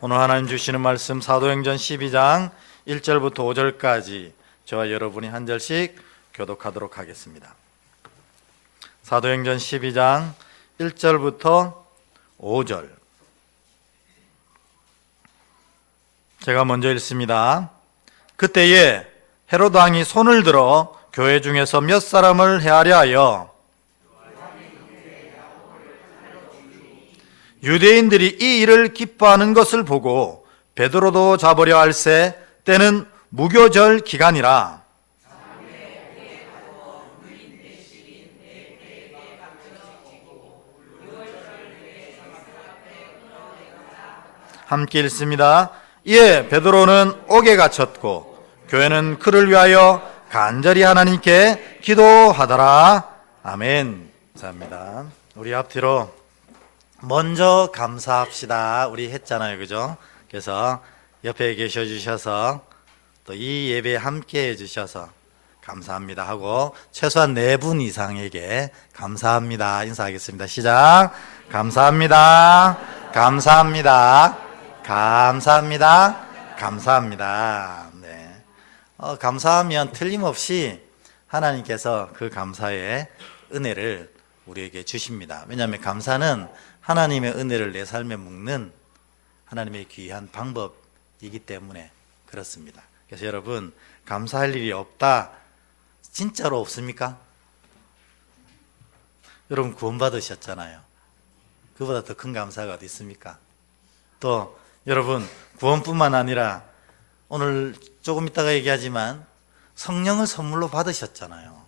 오늘 하나님 주시는 말씀 사도행전 12장 1절부터 5절까지 저와 여러분이 한 절씩 교독하도록 하겠습니다. 사도행전 12장 1절부터 5절. 제가 먼저 읽습니다. 그때에 헤로드 왕이 손을 들어 교회 중에서 몇 사람을 해하려 하여 유대인들이 이 일을 기뻐하는 것을 보고 베드로도 잡으려 할세 때는 무교절 기간이라. 함께 읽습니다. 이에 베드로는 옥에 갇혔고 교회는 그를 위하여 간절히 하나님께 기도하더라. 아멘. 감사합니다. 우리 앞뒤로 먼저 감사합시다. 우리 했잖아요, 그죠? 그래서 옆에 계셔 주셔서 또 이 예배에 함께 해주셔서 감사합니다 하고 최소한 4분 이상에게 감사합니다 인사하겠습니다. 시작. 감사합니다. 감사합니다. 감사합니다. 감사합니다. 네. 감사하면 틀림없이 하나님께서 그 감사의 은혜를 우리에게 주십니다. 왜냐하면 감사는 하나님의 은혜를 내 삶에 묶는 하나님의 귀한 방법이기 때문에 그렇습니다. 그래서 여러분, 감사할 일이 없다 진짜로 없습니까? 여러분 구원받으셨잖아요. 그보다 더 큰 감사가 어디 있습니까? 또 여러분 구원뿐만 아니라 오늘 조금 이따가 얘기하지만 성령을 선물로 받으셨잖아요.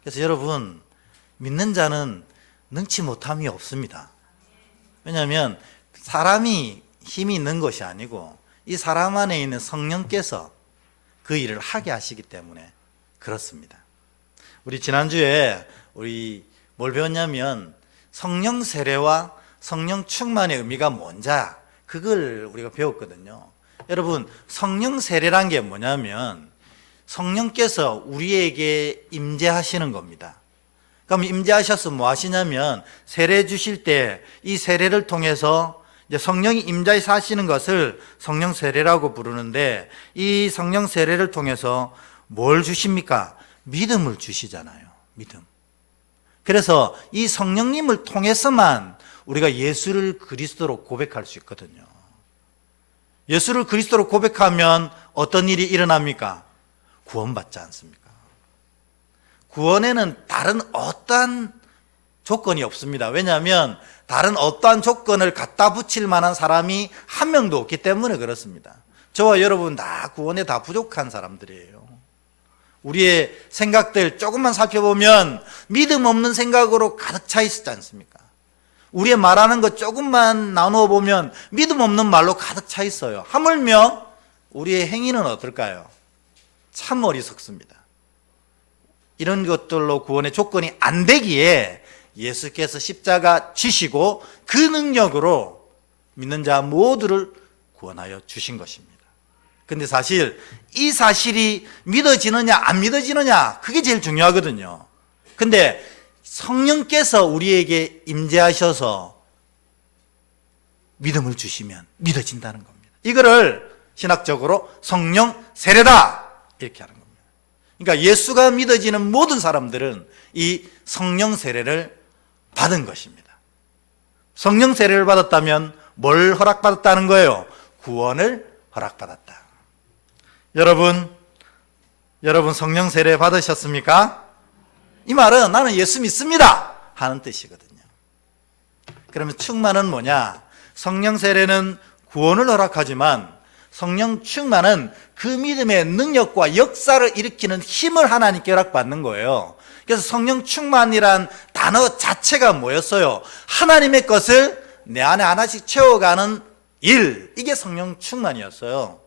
그래서 여러분, 믿는 자는 능치 못함이 없습니다. 왜냐하면 사람이 힘이 있는 것이 아니고 이 사람 안에 있는 성령께서 그 일을 하게 하시기 때문에 그렇습니다. 우리 지난주에 우리 뭘 배웠냐면 성령 세례와 성령 충만의 의미가 뭔지 그걸 우리가 배웠거든요. 여러분, 성령 세례란 게 뭐냐면 성령께서 우리에게 임재하시는 겁니다. 그럼 임재하셔서 뭐 하시냐면 세례 주실 때 이 세례를 통해서 이제 성령이 임자에 사시는 것을 성령 세례라고 부르는데 이 성령 세례를 통해서 뭘 주십니까? 믿음을 주시잖아요. 믿음. 그래서 이 성령님을 통해서만 우리가 예수를 그리스도로 고백할 수 있거든요. 예수를 그리스도로 고백하면 어떤 일이 일어납니까? 구원받지 않습니까? 구원에는 다른 어떠한 조건이 없습니다. 왜냐하면 다른 어떠한 조건을 갖다 붙일 만한 사람이 한 명도 없기 때문에 그렇습니다. 저와 여러분 다 구원에 다 부족한 사람들이에요. 우리의 생각들 조금만 살펴보면 믿음 없는 생각으로 가득 차 있지 않습니까? 우리의 말하는 것 조금만 나누어 보면 믿음 없는 말로 가득 차 있어요. 하물며 우리의 행위는 어떨까요? 참 어리석습니다. 이런 것들로 구원의 조건이 안 되기에 예수께서 십자가 지시고 그 능력으로 믿는 자 모두를 구원하여 주신 것입니다. 근데 사실 이 사실이 믿어지느냐 안 믿어지느냐 그게 제일 중요하거든요. 근데 성령께서 우리에게 임재하셔서 믿음을 주시면 믿어진다는 겁니다. 이거를 신학적으로 성령 세례다 이렇게 하는 겁니다. 그러니까 예수가 믿어지는 모든 사람들은 이 성령 세례를 받은 것입니다. 성령 세례를 받았다면 뭘 허락받았다는 거예요? 구원을 허락받았다. 여러분 성령 세례 받으셨습니까? 이 말은 나는 예수 믿습니다 하는 뜻이거든요. 그러면 충만은 뭐냐? 성령 세례는 구원을 허락하지만 성령 충만은 그 믿음의 능력과 역사를 일으키는 힘을 하나님께 허락받는 거예요. 그래서 성령 충만이란 단어 자체가 뭐였어요? 하나님의 것을 내 안에 하나씩 채워가는 일, 이게 성령 충만이었어요.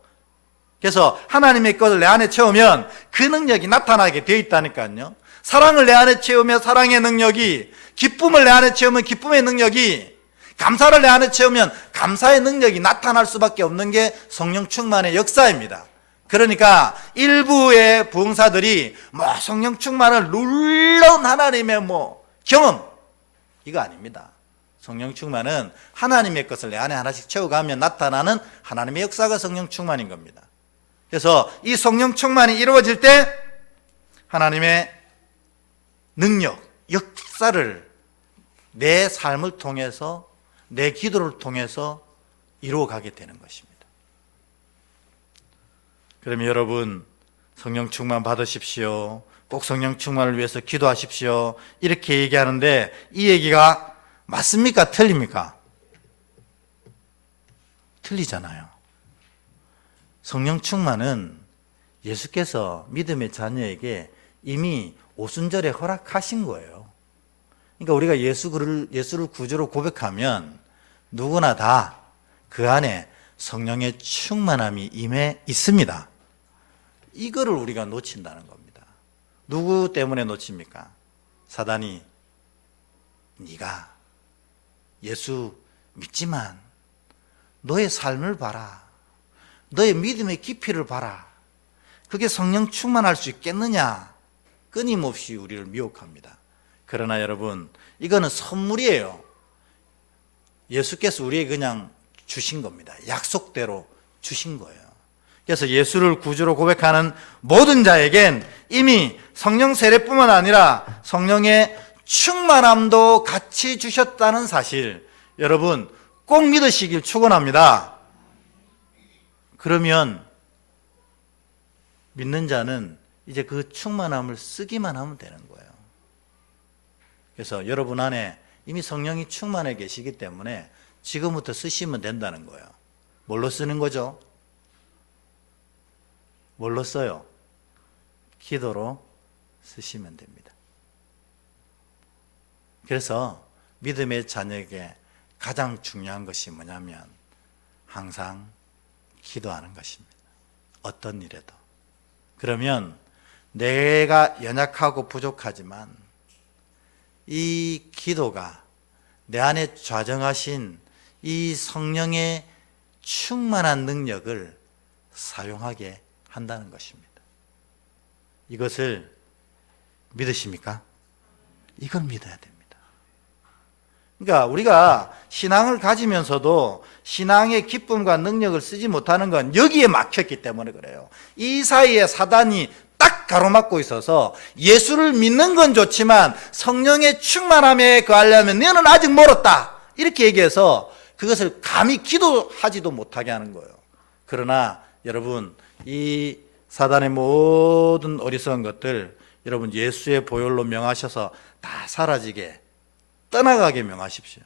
그래서 하나님의 것을 내 안에 채우면 그 능력이 나타나게 되어 있다니까요. 사랑을 내 안에 채우면 사랑의 능력이, 기쁨을 내 안에 채우면 기쁨의 능력이, 감사를 내 안에 채우면 감사의 능력이 나타날 수밖에 없는 게 성령 충만의 역사입니다. 그러니까 일부의 부흥사들이 성령 충만을 놀라운 하나님의 경험, 이거 아닙니다. 성령 충만은 하나님의 것을 내 안에 하나씩 채워가면 나타나는 하나님의 역사가 성령 충만인 겁니다. 그래서 이 성령 충만이 이루어질 때 하나님의 능력, 역사를 내 삶을 통해서, 내 기도를 통해서 이루어가게 되는 것입니다. 그러면 여러분, 성령 충만 받으십시오. 꼭 성령 충만을 위해서 기도하십시오. 이렇게 얘기하는데 이 얘기가 맞습니까? 틀립니까? 틀리잖아요. 성령 충만은 예수께서 믿음의 자녀에게 이미 오순절에 허락하신 거예요. 그러니까 우리가 예수를 구주로 고백하면 누구나 다 그 안에 성령의 충만함이 임해 있습니다. 이거를 우리가 놓친다는 겁니다. 누구 때문에 놓칩니까? 사단이 네가 예수 믿지만 너의 삶을 봐라. 너의 믿음의 깊이를 봐라. 그게 성령 충만할 수 있겠느냐? 끊임없이 우리를 미혹합니다. 그러나 여러분, 이거는 선물이에요. 예수께서 우리에게 그냥 주신 겁니다. 약속대로 주신 거예요. 그래서 예수를 구주로 고백하는 모든 자에겐 이미 성령 세례뿐만 아니라 성령의 충만함도 같이 주셨다는 사실, 여러분 꼭 믿으시길 축원합니다. 그러면 믿는 자는 이제 그 충만함을 쓰기만 하면 되는 거예요. 그래서 여러분 안에 이미 성령이 충만해 계시기 때문에 지금부터 쓰시면 된다는 거예요. 뭘로 쓰는 거죠? 뭘로 써요? 기도로 쓰시면 됩니다. 그래서 믿음의 자녀에게 가장 중요한 것이 뭐냐면 항상 기도하는 것입니다. 어떤 일에도. 그러면 내가 연약하고 부족하지만 이 기도가 내 안에 좌정하신 이 성령의 충만한 능력을 사용하게 한다는 것입니다. 이것을 믿으십니까? 이걸 믿어야 됩니다. 그러니까 우리가 신앙을 가지면서도 신앙의 기쁨과 능력을 쓰지 못하는 건 여기에 막혔기 때문에 그래요. 이 사이에 사단이 딱 가로막고 있어서 예수를 믿는 건 좋지만 성령의 충만함에 거하려면 너는 아직 멀었다, 이렇게 얘기해서 그것을 감히 기도하지도 못하게 하는 거예요. 그러나 여러분, 이 사단의 모든 어리석은 것들 여러분 예수의 보혈로 명하셔서 다 사라지게, 떠나가게 명하십시오.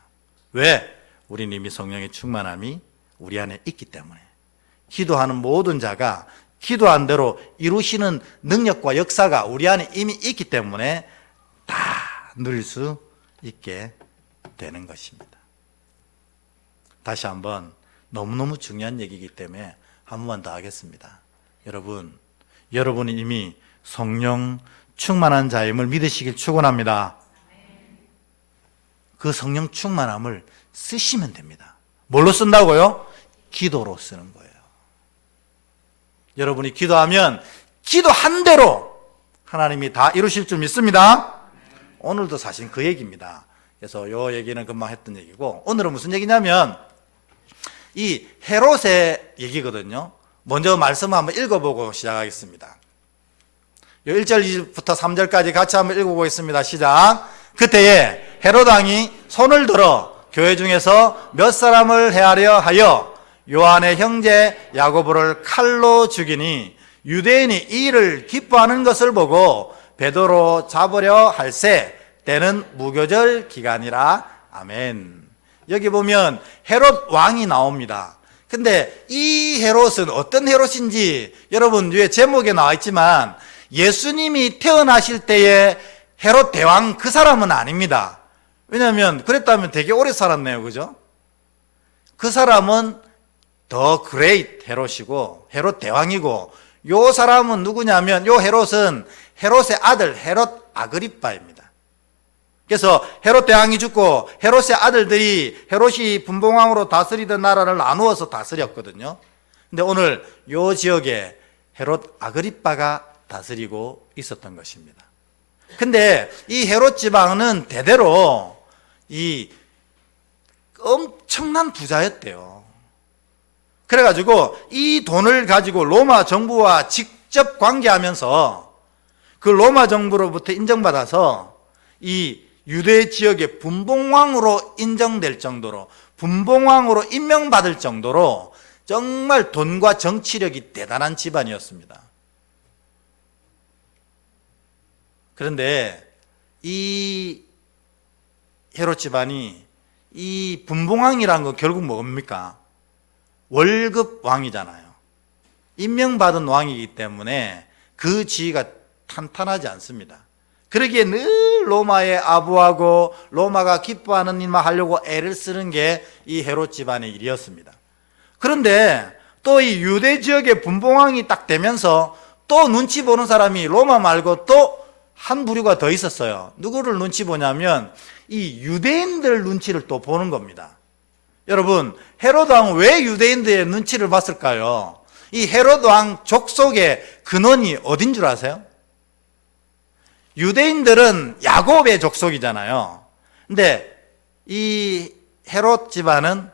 왜? 우리는 이미 성령의 충만함이 우리 안에 있기 때문에. 기도하는 모든 자가 기도한 대로 이루시는 능력과 역사가 우리 안에 이미 있기 때문에 다 누릴 수 있게 되는 것입니다. 다시 한번, 너무너무 중요한 얘기이기 때문에 한 번만 더 하겠습니다. 여러분이 이미 성령 충만한 자임을 믿으시길 축원합니다. 그 성령 충만함을 쓰시면 됩니다. 뭘로 쓴다고요? 기도로 쓰는 거예요. 여러분이 기도하면 기도한 대로 하나님이 다 이루실 줄 믿습니다. 오늘도 사실 그 얘기입니다. 그래서 이 얘기는 금방 했던 얘기고, 오늘은 무슨 얘기냐면 이 헤롯의 얘기거든요. 먼저 말씀을 한번 읽어보고 시작하겠습니다. 1절부터 3절까지 같이 한번 읽어보겠습니다. 시작. 그때에 헤롯 왕이 손을 들어 교회 중에서 몇 사람을 헤아려 하여 요한의 형제 야고보를 칼로 죽이니, 유대인이 이 일을 기뻐하는 것을 보고 베드로 잡으려 할새 때는 무교절 기간이라. 아멘. 여기 보면 헤롯 왕이 나옵니다. 근데 이 헤롯은 어떤 헤롯인지 여러분 위에 제목에 나와 있지만 예수님이 태어나실 때의 헤롯 대왕 그 사람은 아닙니다. 왜냐하면 그랬다면 되게 오래 살았네요. 그죠? 그 사람은 더 그레이트 헤롯이고 헤롯 대왕이고, 요 사람은 누구냐면 요 헤롯은 헤롯의 아들 헤롯 아그리빠입니다. 그래서 헤롯 대왕이 죽고 헤롯의 아들들이 헤롯이 분봉왕으로 다스리던 나라를 나누어서 다스렸거든요. 근데 오늘 요 지역에 헤롯 아그리빠가 다스리고 있었던 것입니다. 근데 이 헤롯 지방은 대대로 이 엄청난 부자였대요. 그래가지고 이 돈을 가지고 로마 정부와 직접 관계하면서 그 로마 정부로부터 인정받아서 이 유대 지역의 분봉왕으로 인정될 정도로, 분봉왕으로 임명받을 정도로 정말 돈과 정치력이 대단한 집안이었습니다. 그런데 이 헤롯 집안이 이 분봉왕이라는 건 결국 뭡니까? 월급 왕이잖아요. 임명받은 왕이기 때문에 그 지위가 탄탄하지 않습니다. 그러기에 늘 로마에 아부하고 로마가 기뻐하는 일만 하려고 애를 쓰는 게 이 헤롯 집안의 일이었습니다. 그런데 또 이 유대 지역의 분봉왕이 딱 되면서 또 눈치 보는 사람이 로마 말고 또 한 부류가 더 있었어요. 누구를 눈치 보냐면 이 유대인들 눈치를 또 보는 겁니다. 여러분, 헤롯 왕은 왜 유대인들의 눈치를 봤을까요? 이 헤롯 왕 족속의 근원이 어딘 줄 아세요? 유대인들은 야곱의 족속이잖아요. 근데 이 헤롯 집안은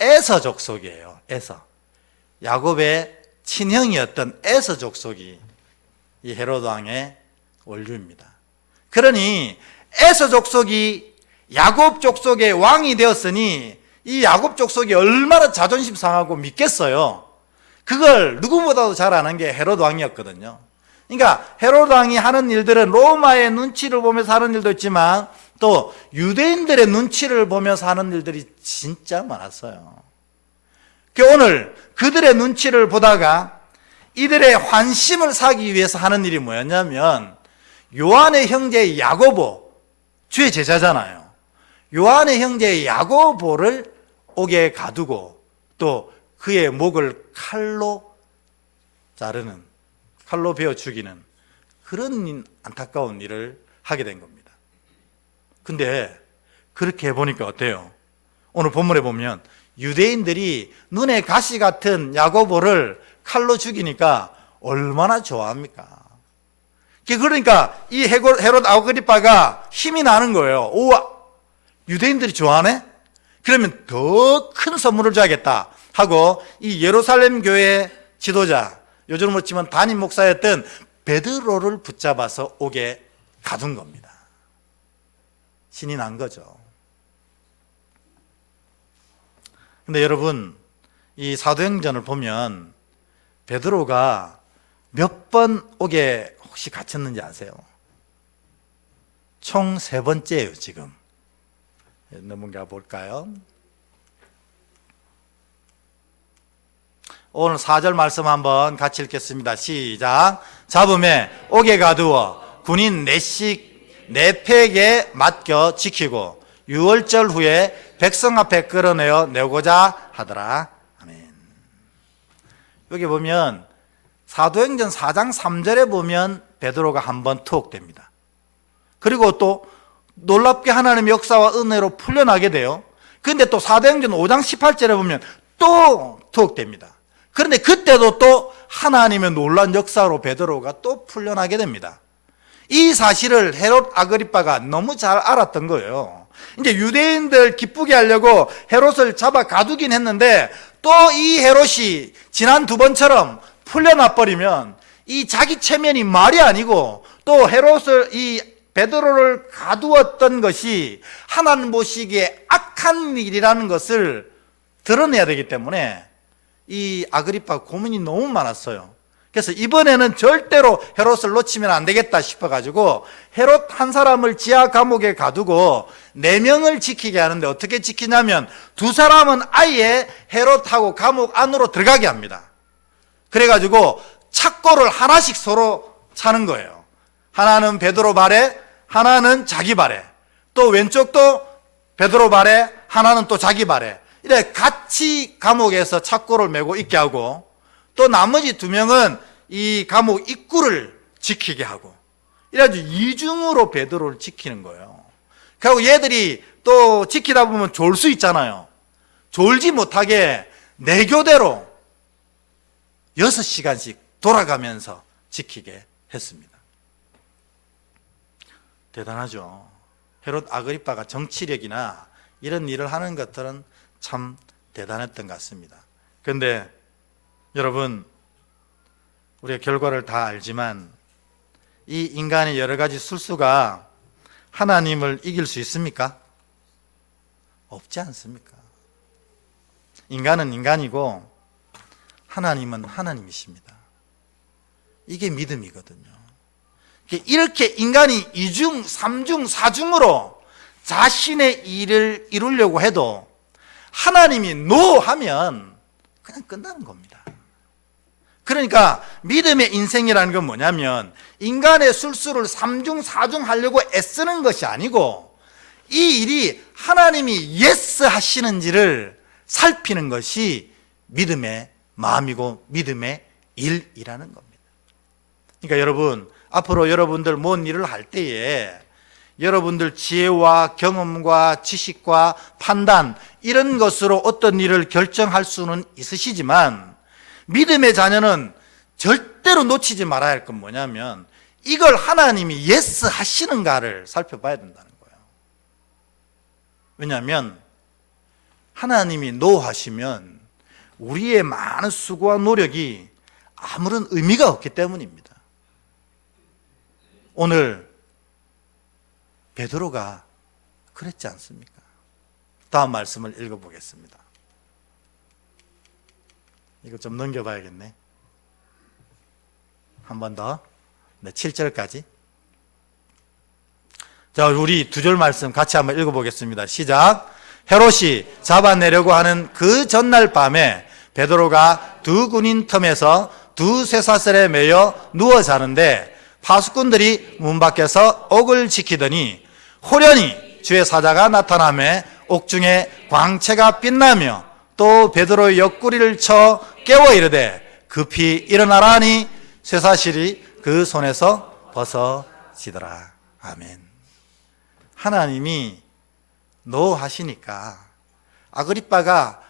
에서 족속이에요. 에서. 야곱의 친형이었던 에서 족속이 이 헤롯 왕의 원류입니다. 그러니 에서 족속이 야곱 족속의 왕이 되었으니 이 야곱 족속이 얼마나 자존심 상하고 믿겠어요. 그걸 누구보다도 잘 아는 게 헤롯 왕이었거든요. 그러니까 헤롯 왕이 하는 일들은 로마의 눈치를 보면서 하는 일도 있지만 또 유대인들의 눈치를 보면서 하는 일들이 진짜 많았어요. 오늘 그들의 눈치를 보다가 이들의 환심을 사기 위해서 하는 일이 뭐였냐면 요한의 형제 야고보, 주의 제자잖아요. 요한의 형제 야고보를 옥에 가두고 또 그의 목을 칼로 자르는, 칼로 베어 죽이는 그런 안타까운 일을 하게 된 겁니다. 근데 그렇게 해보니까 어때요? 오늘 본문에 보면 유대인들이 눈에 가시 같은 야고보를 칼로 죽이니까 얼마나 좋아합니까? 그러니까 이 헤롯 아그리빠가 힘이 나는 거예요. 우와, 유대인들이 좋아하네? 그러면 더 큰 선물을 줘야겠다 하고 이 예루살렘 교회 지도자, 요즘으로 치면 담임 목사였던 베드로를 붙잡아서 옥에 가둔 겁니다. 신이 난 거죠. 근데 여러분, 이 사도행전을 보면 베드로가 몇 번 옥에 혹시 갇혔는지 아세요? 총 3번째예요, 지금. 넘어가 볼까요? 오늘 4절 말씀 한번 같이 읽겠습니다. 시작. 잡음에 옥에 가두어 군인 4팩에 맡겨 지키고 6월절 후에 백성 앞에 끌어내어 내고자 하더라. 아멘. 여기 보면 사도행전 4장 3절에 보면 베드로가 한번 투옥됩니다. 그리고 또 놀랍게 하나님의 역사와 은혜로 풀려나게 돼요. 그런데 또 사도행전 5장 18절에 보면 또 투옥됩니다. 그런데 그때도 또 하나님의 놀라운 역사로 베드로가 또 풀려나게 됩니다. 이 사실을 헤롯 아그리빠가 너무 잘 알았던 거예요. 이제 유대인들 기쁘게 하려고 헤롯을 잡아 가두긴 했는데 또 이 헤롯이 지난 2번처럼 풀려나 버리면 이 자기 체면이 말이 아니고 또 헤롯을 이 베드로를 가두었던 것이 하나님 보시기에 악한 일이라는 것을 드러내야 되기 때문에 이 아그리빠 고민이 너무 많았어요. 그래서 이번에는 절대로 헤롯을 놓치면 안 되겠다 싶어가지고 헤롯 한 사람을 지하 감옥에 가두고 4명을 지키게 하는데 어떻게 지키냐면 2사람은 아예 헤롯하고 감옥 안으로 들어가게 합니다. 그래가지고 착고를 하나씩 서로 차는 거예요. 하나는 베드로 발에, 하나는 자기 발에, 또 왼쪽도 베드로 발에, 하나는 또 자기 발에, 이렇게 같이 감옥에서 착고를 메고 있게 하고 또 나머지 2명은 이 감옥 입구를 지키게 하고 이래가지고 이중으로 베드로를 지키는 거예요. 그리고 얘들이 또 지키다 보면 졸 수 있잖아요. 졸지 못하게 내교대로 6시간씩 돌아가면서 지키게 했습니다. 대단하죠. 헤롯 아그리빠가 정치력이나 이런 일을 하는 것들은 참 대단했던 것 같습니다. 그런데 여러분, 우리가 결과를 다 알지만 이 인간의 여러 가지 술수가 하나님을 이길 수 있습니까? 없지 않습니까? 인간은 인간이고 하나님은 하나님이십니다. 이게 믿음이거든요. 이렇게 인간이 이중, 삼중, 사중으로 자신의 일을 이루려고 해도 하나님이 노 하면 그냥 끝나는 겁니다. 그러니까 믿음의 인생이라는 건 뭐냐면 인간의 술수를 삼중, 사중 하려고 애쓰는 것이 아니고 이 일이 하나님이 예스 하시는지를 살피는 것이 믿음의 마음이고 믿음의 일이라는 겁니다. 그러니까 여러분, 앞으로 여러분들 뭔 일을 할 때에 여러분들 지혜와 경험과 지식과 판단 이런 것으로 어떤 일을 결정할 수는 있으시지만 믿음의 자녀는 절대로 놓치지 말아야 할 건 뭐냐면 이걸 하나님이 예스 하시는가를 살펴봐야 된다는 거예요. 왜냐하면 하나님이 노 하시면 우리의 많은 수고와 노력이 아무런 의미가 없기 때문입니다. 오늘 베드로가 그랬지 않습니까? 다음 말씀을 읽어보겠습니다. 이거 좀 넘겨봐야겠네. 한 번 더. 네, 7절까지. 자, 우리 두 절 말씀 같이 한번 읽어보겠습니다. 시작. 헤롯이 잡아내려고 하는 그 전날 밤에 베드로가 두 군인 틈에서 두 쇠사슬에 매여 누워 자는데 파수꾼들이 문 밖에서 옥을 지키더니 호련히 주의 사자가 나타나며 옥중에 광채가 빛나며 또 베드로의 옆구리를 쳐 깨워 이르되 급히 일어나라 하니 쇠사슬이 그 손에서 벗어지더라. 아멘. 하나님이 노 하시니까 아그리빠가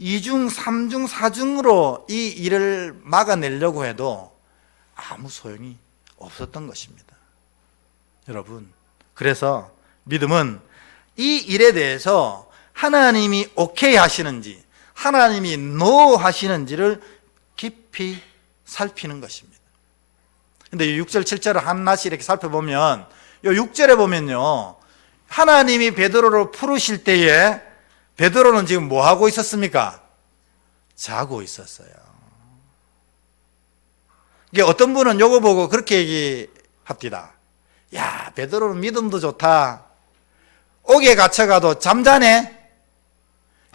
2중, 3중, 4중으로 이 일을 막아내려고 해도 아무 소용이 없었던 것입니다. 여러분, 그래서 믿음은 이 일에 대해서 하나님이 오케이 하시는지 하나님이 노 하시는지를 깊이 살피는 것입니다. 근데 6절, 7절을 하나씩 이렇게 살펴보면 이 6절에 보면요, 하나님이 베드로를 부르실 때에 베드로는 지금 뭐 하고 있었습니까? 자고 있었어요. 이게 어떤 분은 요거 보고 그렇게 얘기합니다. 야, 베드로는 믿음도 좋다. 옥에 갇혀가도 잠자네.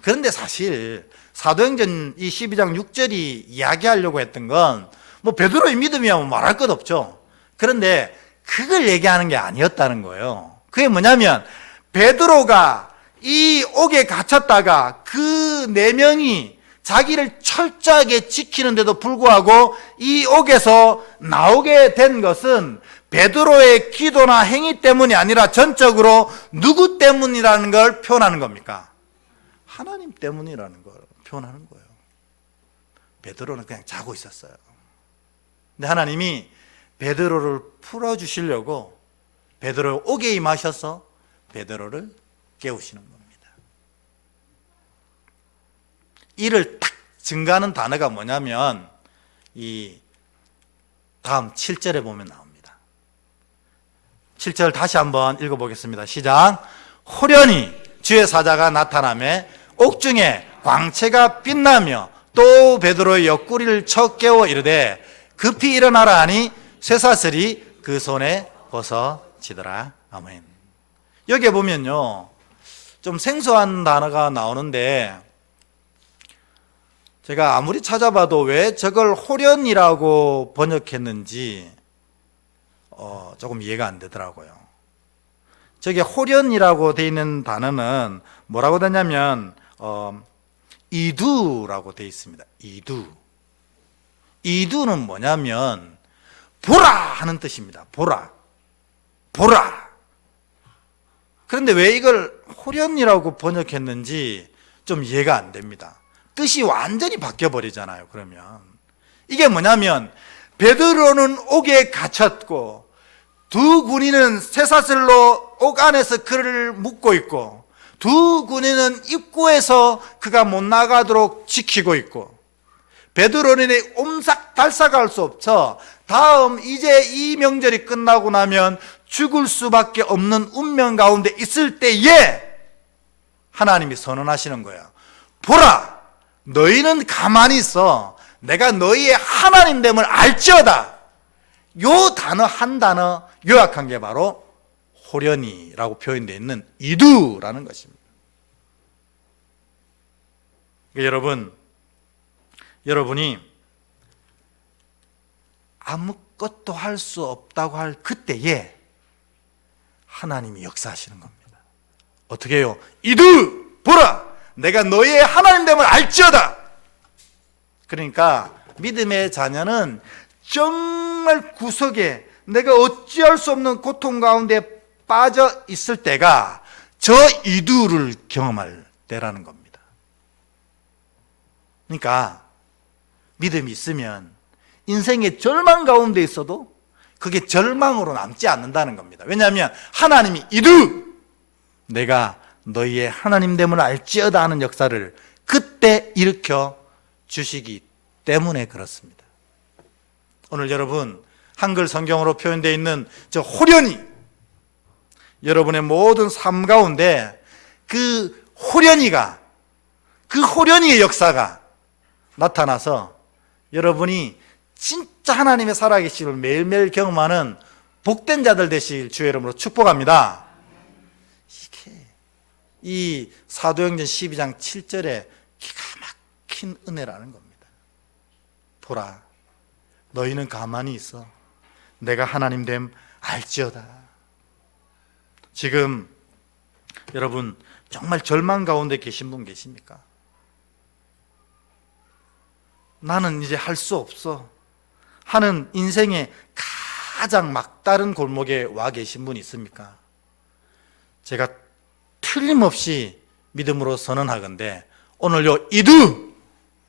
그런데 사실 사도행전 이 12장 6절이 이야기하려고 했던 건 뭐 베드로의 믿음이야 뭐 말할 것 없죠. 그런데 그걸 얘기하는 게 아니었다는 거예요. 그게 뭐냐면 베드로가 이 옥에 갇혔다가 그 4명이 자기를 철저하게 지키는데도 불구하고 이 옥에서 나오게 된 것은 베드로의 기도나 행위 때문이 아니라 전적으로 누구 때문이라는 걸 표현하는 겁니까? 하나님 때문이라는 걸 표현하는 거예요. 베드로는 그냥 자고 있었어요. 근데 하나님이 베드로를 풀어주시려고 베드로 옥에 임하셔서 베드로를 깨우시는 겁니다. 이를 딱 증가하는 단어가 뭐냐면 이 다음 7절에 보면 나옵니다. 7절 다시 한번 읽어보겠습니다. 시작. 호련히 주의 사자가 나타나며 옥중에 광채가 빛나며 또 베드로의 옆구리를 쳐 깨워 이르되 급히 일어나라 하니 쇠사슬이 그 손에 벗어지더라. 아멘. 여기에 보면요, 좀 생소한 단어가 나오는데 제가 아무리 찾아봐도 왜 저걸 호련이라고 번역했는지 조금 이해가 안 되더라고요. 저게 호련이라고 되어 있는 단어는 뭐라고 되냐면 이두라고 되어 있습니다. 이두는 뭐냐면 보라 하는 뜻입니다. 보라. 그런데 왜 이걸 호련이라고 번역했는지 좀 이해가 안 됩니다. 뜻이 완전히 바뀌어 버리잖아요. 그러면 이게 뭐냐면 베드로는 옥에 갇혔고 두 군인은 쇠사슬로 옥 안에서 그를 묶고 있고 두 군인은 입구에서 그가 못 나가도록 지키고 있고, 베드로는 옴삭달싹할 수 없어 다음 이제 이 명절이 끝나고 나면 죽을 수밖에 없는 운명 가운데 있을 때에 하나님이 선언하시는 거예요. 보라, 너희는 가만히 있어. 내가 너희의 하나님됨을 알지어다. 요 단어 한 단어 요약한 게 바로 호련히라고 표현되어 있는 이두라는 것입니다. 그러니까 여러분이 아무것도 할 수 없다고 할 그때에 하나님이 역사하시는 겁니다. 어떻게 해요? 이두 보라, 내가 너희의 하나님됨을 알지어다. 그러니까 믿음의 자녀는 정말 구석에 내가 어찌할 수 없는 고통 가운데 빠져 있을 때가 저 이두를 경험할 때라는 겁니다. 그러니까 믿음이 있으면 인생의 절망 가운데 있어도 그게 절망으로 남지 않는다는 겁니다. 왜냐하면 하나님이 이두 내가 너희의 하나님됨을 알지어다 하는 역사를 그때 일으켜 주시기 때문에 그렇습니다. 오늘 여러분 한글 성경으로 표현되어 있는 저 호련히, 여러분의 모든 삶 가운데 그 호련히의 역사가 나타나서 여러분이 진짜 하나님의 살아계심을 매일매일 경험하는 복된 자들 되실 주의 이름으로 축복합니다. 이게 이 사도행전 12장 7절에 기가 막힌 은혜라는 겁니다. 보라, 너희는 가만히 있어. 내가 하나님됨 알지어다. 지금 여러분 정말 절망 가운데 계신 분 계십니까? 나는 이제 할 수 없어 하는 인생의 가장 막다른 골목에 와 계신 분 있습니까? 제가 틀림없이 믿음으로 선언하건대 오늘요 이두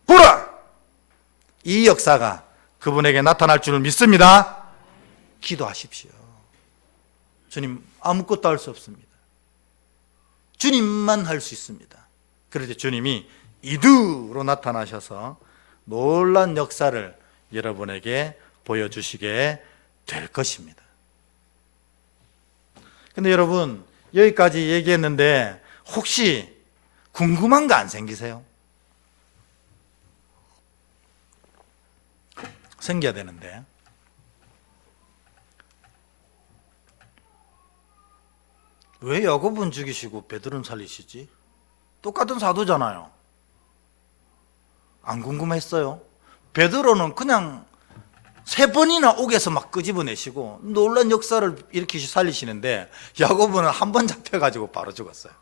보라, 이 역사가 그분에게 나타날 줄 믿습니다. 기도하십시오. 주님, 아무것도 할 수 없습니다. 주님만 할 수 있습니다. 그럴 때 주님이 이두로 나타나셔서 놀란 역사를 여러분에게 보여주시게 될 것입니다. 근데 여러분 여기까지 얘기했는데 혹시 궁금한 거 안 생기세요? 생겨야 되는데 왜 야고보는 죽이시고 베드로는 살리시지? 똑같은 사도잖아요. 안 궁금했어요? 베드로는 그냥 3번이나 옥에서 막 끄집어내시고 놀란 역사를 일으키시 살리시는데 야고보는 한 번 잡혀가지고 바로 죽었어요.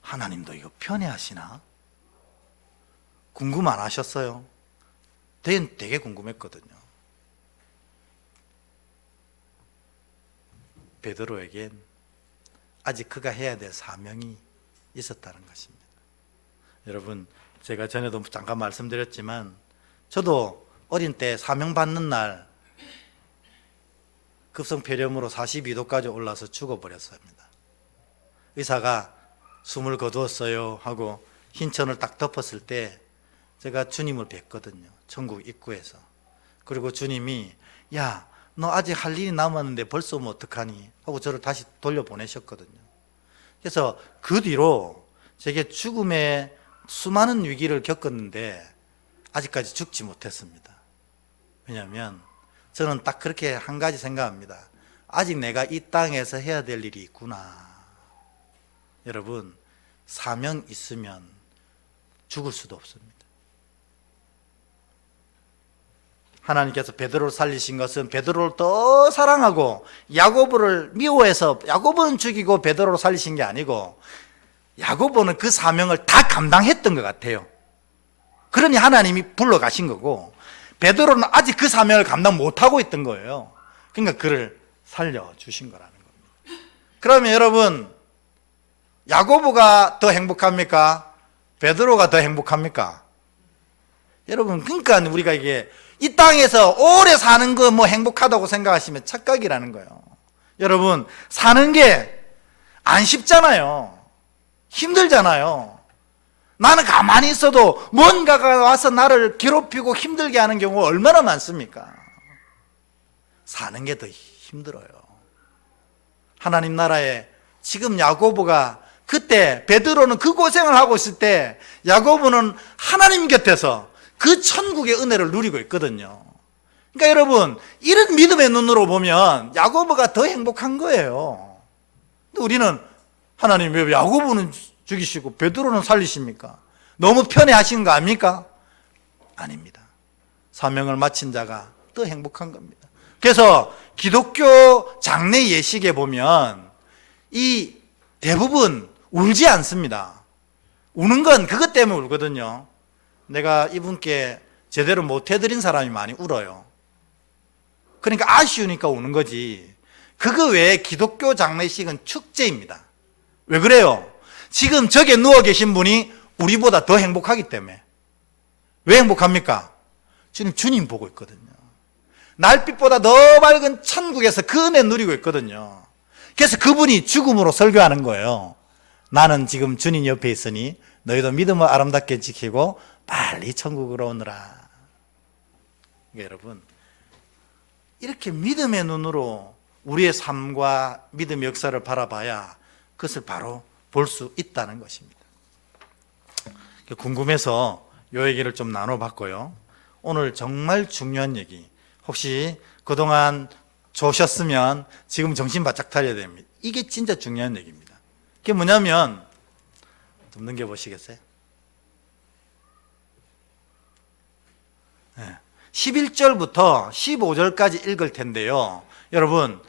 하나님도 이거 편애하시나? 궁금 안 하셨어요? 되게 궁금했거든요. 베드로에겐 아직 그가 해야 될 사명이 있었다는 것입니다. 여러분, 제가 전에도 잠깐 말씀드렸지만 저도 어린 때 사명 받는 날 급성폐렴으로 42도까지 올라서 죽어버렸습니다. 의사가 숨을 거두었어요 하고 흰천을 딱 덮었을 때 제가 주님을 뵀거든요. 천국 입구에서. 그리고 주님이 야, 너 아직 할 일이 남았는데 벌써 오면 어떡하니 하고 저를 다시 돌려보내셨거든요. 그래서 그 뒤로 제게 죽음의 수많은 위기를 겪었는데 아직까지 죽지 못했습니다. 왜냐하면 저는 딱 그렇게 한 가지 생각합니다. 아직 내가 이 땅에서 해야 될 일이 있구나. 여러분, 사명 있으면 죽을 수도 없습니다. 하나님께서 베드로를 살리신 것은 베드로를 더 사랑하고 야고보를 미워해서 야고보는 죽이고 베드로를 살리신 게 아니고 야고보는 그 사명을 다 감당했던 것 같아요. 그러니 하나님이 불러가신 거고 베드로는 아직 그 사명을 감당 못하고 있던 거예요. 그러니까 그를 살려주신 거라는 겁니다. 그러면 여러분, 야고보가 더 행복합니까? 베드로가 더 행복합니까? 여러분, 그러니까 우리가 이게 이 땅에서 오래 사는 거 뭐 행복하다고 생각하시면 착각이라는 거예요. 여러분, 사는 게 안 쉽잖아요. 힘들잖아요. 나는 가만히 있어도 뭔가가 와서 나를 괴롭히고 힘들게 하는 경우가 얼마나 많습니까? 사는 게 더 힘들어요. 하나님 나라에 지금 야고보가 그때 베드로는 그 고생을 하고 있을 때 야고보는 하나님 곁에서 그 천국의 은혜를 누리고 있거든요. 그러니까 여러분, 이런 믿음의 눈으로 보면 야고보가 더 행복한 거예요. 근데 우리는 하나님 왜 야고보는 죽이시고 베드로는 살리십니까? 너무 편애하신 거 아닙니까? 아닙니다. 사명을 마친 자가 더 행복한 겁니다. 그래서 기독교 장례 예식에 보면 이 대부분 울지 않습니다. 우는 건 그것 때문에 울거든요. 내가 이분께 제대로 못 해드린 사람이 많이 울어요. 그러니까 아쉬우니까 우는 거지. 그거 외에 기독교 장례식은 축제입니다. 왜 그래요? 지금 저게 누워 계신 분이 우리보다 더 행복하기 때문에. 왜 행복합니까? 주님 보고 있거든요. 날빛보다 더 밝은 천국에서 그 은혜 누리고 있거든요. 그래서 그분이 죽음으로 설교하는 거예요. 나는 지금 주님 옆에 있으니 너희도 믿음을 아름답게 지키고 빨리 천국으로 오너라. 그러니까 여러분, 이렇게 믿음의 눈으로 우리의 삶과 믿음의 역사를 바라봐야 그것을 바로 볼 수 있다는 것입니다. 궁금해서 이 얘기를 좀 나눠봤고요. 오늘 정말 중요한 얘기, 혹시 그동안 조셨으면 지금 정신 바짝 차려야 됩니다. 이게 진짜 중요한 얘기입니다. 그게 뭐냐면, 좀 넘겨보시겠어요? 11절부터 15절까지 읽을 텐데요. 여러분,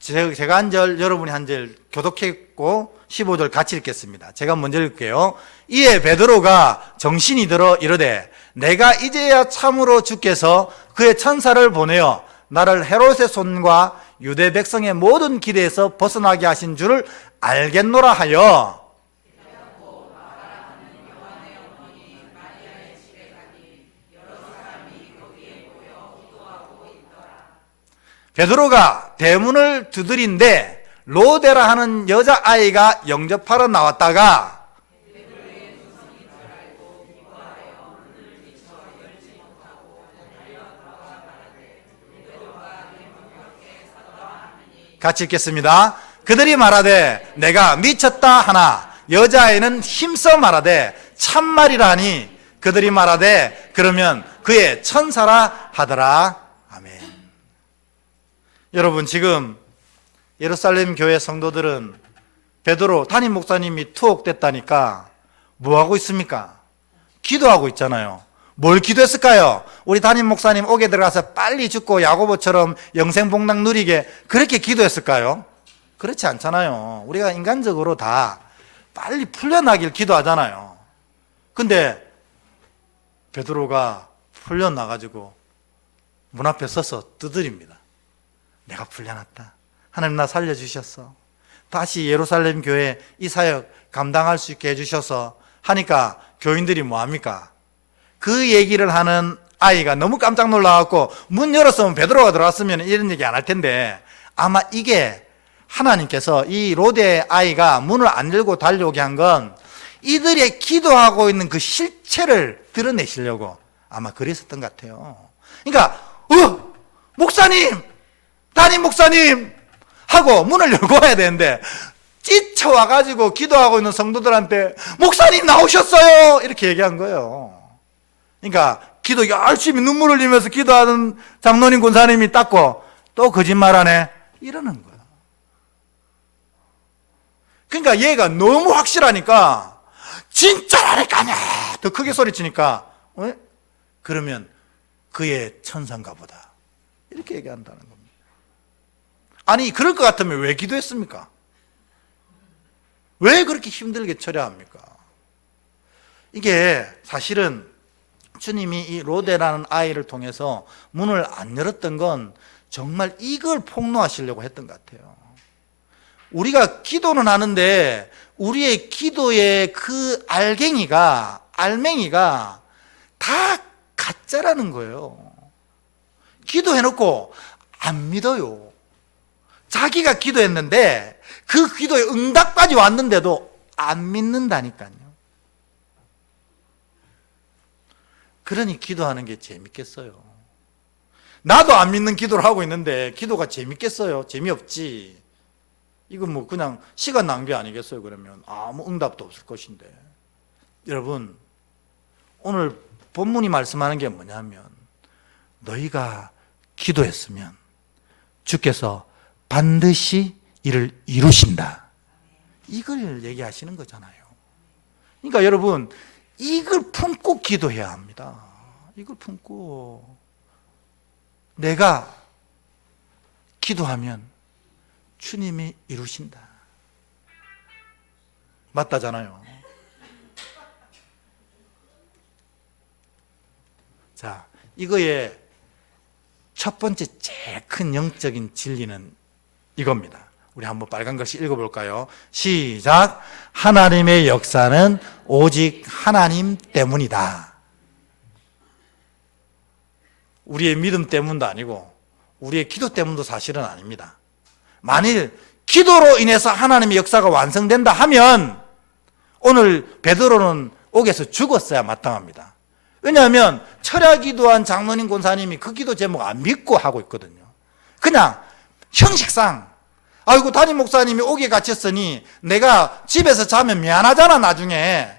제가 한 절, 여러분이 한 절 교독했고 15절 같이 읽겠습니다. 제가 먼저 읽을게요. 이에 베드로가 정신이 들어 이르되 내가 이제야 참으로 주께서 그의 천사를 보내어 나를 헤롯의 손과 유대 백성의 모든 기대에서 벗어나게 하신 줄을 알겠노라 하여 베드로가 대문을 두드린데 로데라 하는 여자아이가 영접하러 나왔다가 같이 읽겠습니다. 그들이 말하되 내가 미쳤다 하나 여자아이는 힘써 말하되 참말이라 하니 그들이 말하되 그러면 그의 천사라 하더라. 아멘. 여러분, 지금 예루살렘 교회 성도들은 베드로 담임 목사님이 투옥됐다니까 뭐하고 있습니까? 기도하고 있잖아요. 뭘 기도했을까요? 우리 담임 목사님 옥에 들어가서 빨리 죽고 야고보처럼 영생복락 누리게 그렇게 기도했을까요? 그렇지 않잖아요. 우리가 인간적으로 다 빨리 풀려나길 기도하잖아요. 근데 베드로가 풀려나가지고 문 앞에 서서 두드립니다. 내가 풀려났다. 하나님 나 살려주셨어. 다시 예루살렘 교회 이 사역 감당할 수 있게 해주셔서 하니까 교인들이 뭐합니까? 그 얘기를 하는 아이가 너무 깜짝 놀라갖고 문 열었으면 베드로가 들어왔으면 이런 얘기 안 할 텐데 아마 이게 하나님께서 이 로데 아이가 문을 안 열고 달려오게 한 건 이들의 기도하고 있는 그 실체를 드러내시려고 아마 그랬었던 것 같아요. 그러니까 목사님, 담임 목사님 하고 문을 열고 와야 되는데 찢쳐와가지고 기도하고 있는 성도들한테 목사님 나오셨어요 이렇게 얘기한 거예요. 그러니까 기도 열심히 눈물 흘리면서 기도하는 장로님 권사님이 닦고 또 거짓말하네 이러는 거야. 그러니까 얘가 너무 확실하니까 진짜라니까 더 크게 소리치니까 그러면 그의 천사인가 보다 이렇게 얘기한다는 겁니다. 아니 그럴 것 같으면 왜 기도했습니까? 왜 그렇게 힘들게 처리합니까? 이게 사실은 주님이 이 로데라는 아이를 통해서 문을 안 열었던 건 정말 이걸 폭로하시려고 했던 것 같아요. 우리가 기도는 하는데 우리의 기도의 그 알맹이가 다 가짜라는 거예요. 기도해놓고 안 믿어요. 자기가 기도했는데 그 기도에 응답까지 왔는데도 안 믿는다니까요. 그러니 기도하는 게 재밌겠어요? 나도 안 믿는 기도를 하고 있는데 기도가 재밌겠어요? 재미없지. 이건 뭐 그냥 시간 낭비 아니겠어요? 그러면 아무 응답도 없을 것인데. 여러분, 오늘 본문이 말씀하는 게 뭐냐면 너희가 기도했으면 주께서 반드시 이를 이루신다, 이걸 얘기하시는 거잖아요. 그러니까 여러분, 이걸 품고 기도해야 합니다. 이걸 품고 내가 기도하면 주님이 이루신다, 맞다잖아요. 자, 이거의 첫 번째 제일 큰 영적인 진리는 이겁니다. 우리 한번 빨간 글씨 읽어볼까요? 시작. 하나님의 역사는 오직 하나님 때문이다. 우리의 믿음 때문도 아니고 우리의 기도 때문도 사실은 아닙니다. 만일 기도로 인해서 하나님의 역사가 완성된다 하면 오늘 베드로는 옥에서 죽었어야 마땅합니다. 왜냐하면 철야 기도한 장로님 권사님이 그 기도 제목 안 믿고 하고 있거든요. 그냥 형식상 아이고 담임 목사님이 옥에 갇혔으니 내가 집에서 자면 미안하잖아 나중에.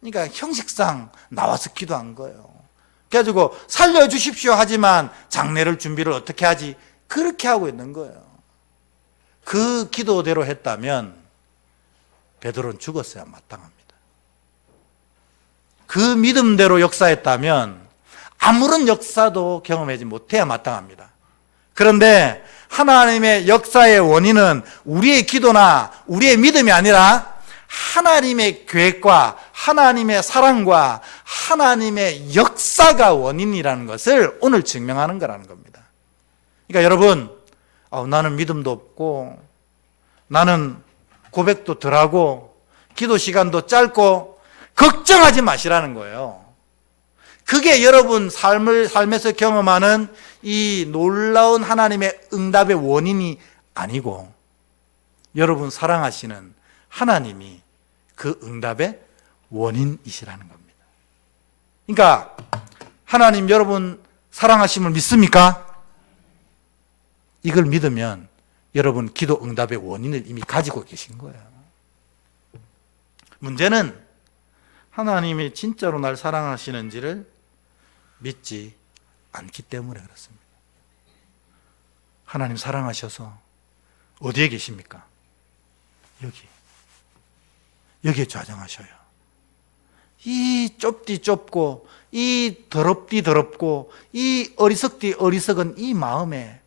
그러니까 형식상 나와서 기도한 거예요. 그래가지고 살려주십시오 하지만 장례를 준비를 어떻게 하지, 그렇게 하고 있는 거예요. 그 기도대로 했다면 베드로는 죽었어야 마땅합니다. 그 믿음대로 역사했다면 아무런 역사도 경험하지 못해야 마땅합니다. 그런데 하나님의 역사의 원인은 우리의 기도나 우리의 믿음이 아니라 하나님의 계획과 하나님의 사랑과 하나님의 역사가 원인이라는 것을 오늘 증명하는 거라는 겁니다. 그러니까 여러분, 나는 믿음도 없고 나는 고백도 덜하고 기도 시간도 짧고 걱정하지 마시라는 거예요. 그게 여러분 삶에서 경험하는 이 놀라운 하나님의 응답의 원인이 아니고 여러분 사랑하시는 하나님이 그 응답의 원인이시라는 겁니다. 그러니까 하나님 여러분 사랑하심을 믿습니까? 이걸 믿으면 여러분 기도 응답의 원인을 이미 가지고 계신 거예요. 문제는 하나님이 진짜로 날 사랑하시는지를 믿지 않기 때문에 그렇습니다. 하나님 사랑하셔서 어디에 계십니까? 여기에 좌정하셔요. 이 좁디 좁고 이 더럽디 더럽고 이 어리석디 어리석은 이 마음에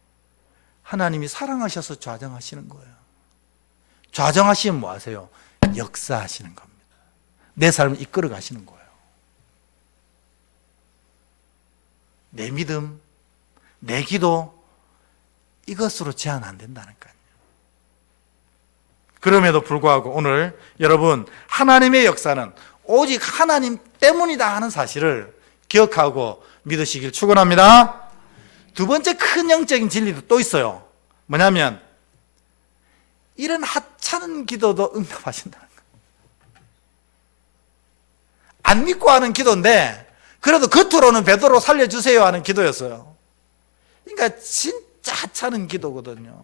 하나님이 사랑하셔서 좌정하시는 거예요. 좌정하시면 뭐 하세요? 역사하시는 겁니다. 내 삶을 이끌어 가시는 거예요. 내 믿음, 내 기도, 이것으로 제한 안 된다니까요. 그럼에도 불구하고 오늘 여러분, 하나님의 역사는 오직 하나님 때문이다 하는 사실을 기억하고 믿으시길 축원합니다. 두 번째 큰 영적인 진리도 또 있어요. 뭐냐면 이런 하찮은 기도도 응답하신다는 거예요. 안 믿고 하는 기도인데 그래도 겉으로는 베드로 살려주세요 하는 기도였어요. 그러니까 진짜 하찮은 기도거든요.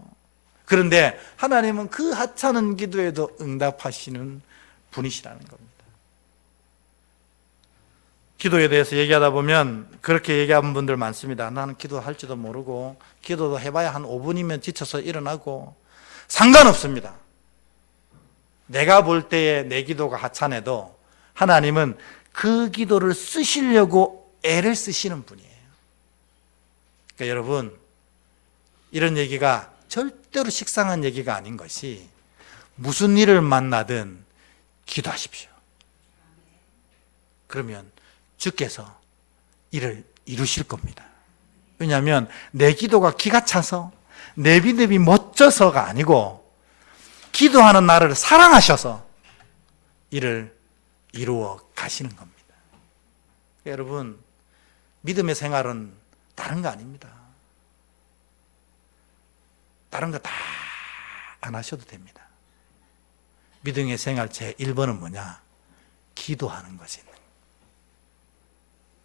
그런데 하나님은 그 하찮은 기도에도 응답하시는 분이시라는 겁니다. 기도에 대해서 얘기하다 보면 그렇게 얘기하는 분들 많습니다. 나는 기도할지도 모르고 기도도 해봐야 한 5분이면 지쳐서 일어나고. 상관없습니다. 내가 볼 때에 내 기도가 하찮아도 하나님은 그 기도를 쓰시려고 애를 쓰시는 분이에요. 그러니까 여러분, 이런 얘기가 절대로 식상한 얘기가 아닌 것이 무슨 일을 만나든 기도하십시오. 그러면 주께서 이를 이루실 겁니다. 왜냐하면 내 기도가 기가 차서 내 믿음이 멋져서가 아니고 기도하는 나를 사랑하셔서 이를 이루어 가시는 겁니다. 여러분, 믿음의 생활은 다른 거 아닙니다. 다른 거 다 안 하셔도 됩니다. 믿음의 생활 제 1번은 뭐냐? 기도하는 것이 있는 거예요.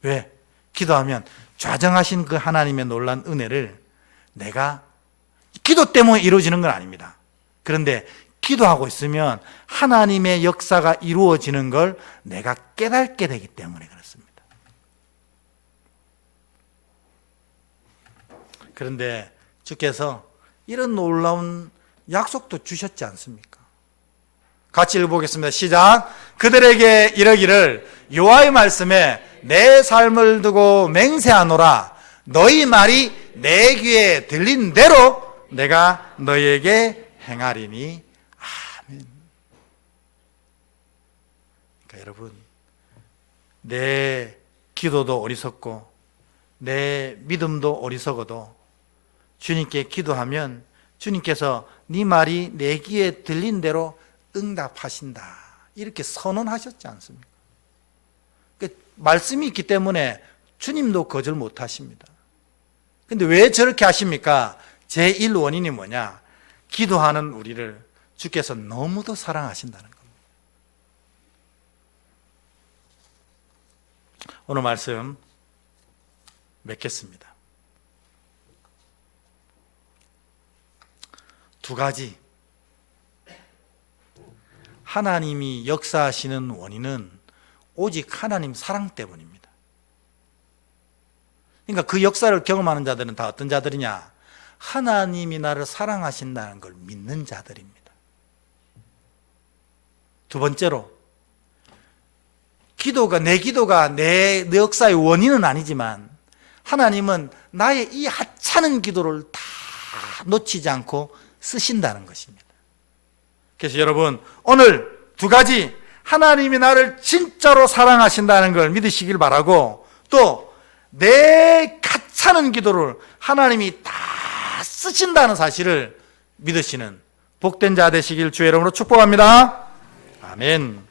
왜? 기도하면 좌정하신 그 하나님의 놀란 은혜를 내가 기도 때문에 이루어지는 건 아닙니다. 그런데 기도하고 있으면 하나님의 역사가 이루어지는 걸 내가 깨닫게 되기 때문에 그렇습니다. 그런데 주께서 이런 놀라운 약속도 주셨지 않습니까? 같이 읽어보겠습니다. 시작. 그들에게 이르기를 여호와의 말씀에 내 삶을 두고 맹세하노라. 너희 말이 내 귀에 들린 대로 내가 너희에게 행하리니. 아멘. 그러니까 여러분, 내 기도도 어리석고 내 믿음도 어리석어도 주님께 기도하면 주님께서 네 말이 내 귀에 들린 대로 응답하신다, 이렇게 선언하셨지 않습니까? 말씀이 있기 때문에 주님도 거절 못하십니다. 근데 왜 저렇게 하십니까? 제1 원인이 뭐냐? 기도하는 우리를 주께서 너무도 사랑하신다는 겁니다. 오늘 말씀 맺겠습니다. 두 가지. 하나님이 역사하시는 원인은 오직 하나님 사랑 때문입니다. 그러니까 그 역사를 경험하는 자들은 다 어떤 자들이냐? 하나님이 나를 사랑하신다는 걸 믿는 자들입니다. 두 번째로, 기도가 내 역사의 원인은 아니지만 하나님은 나의 이 하찮은 기도를 다 놓치지 않고 쓰신다는 것입니다. 그래서 여러분, 오늘 두 가지, 하나님이 나를 진짜로 사랑하신다는 걸 믿으시길 바라고, 또 내 하찮은 기도를 하나님이 다 쓰신다는 사실을 믿으시는 복된 자 되시길 주의 이름으로 축복합니다. 아멘.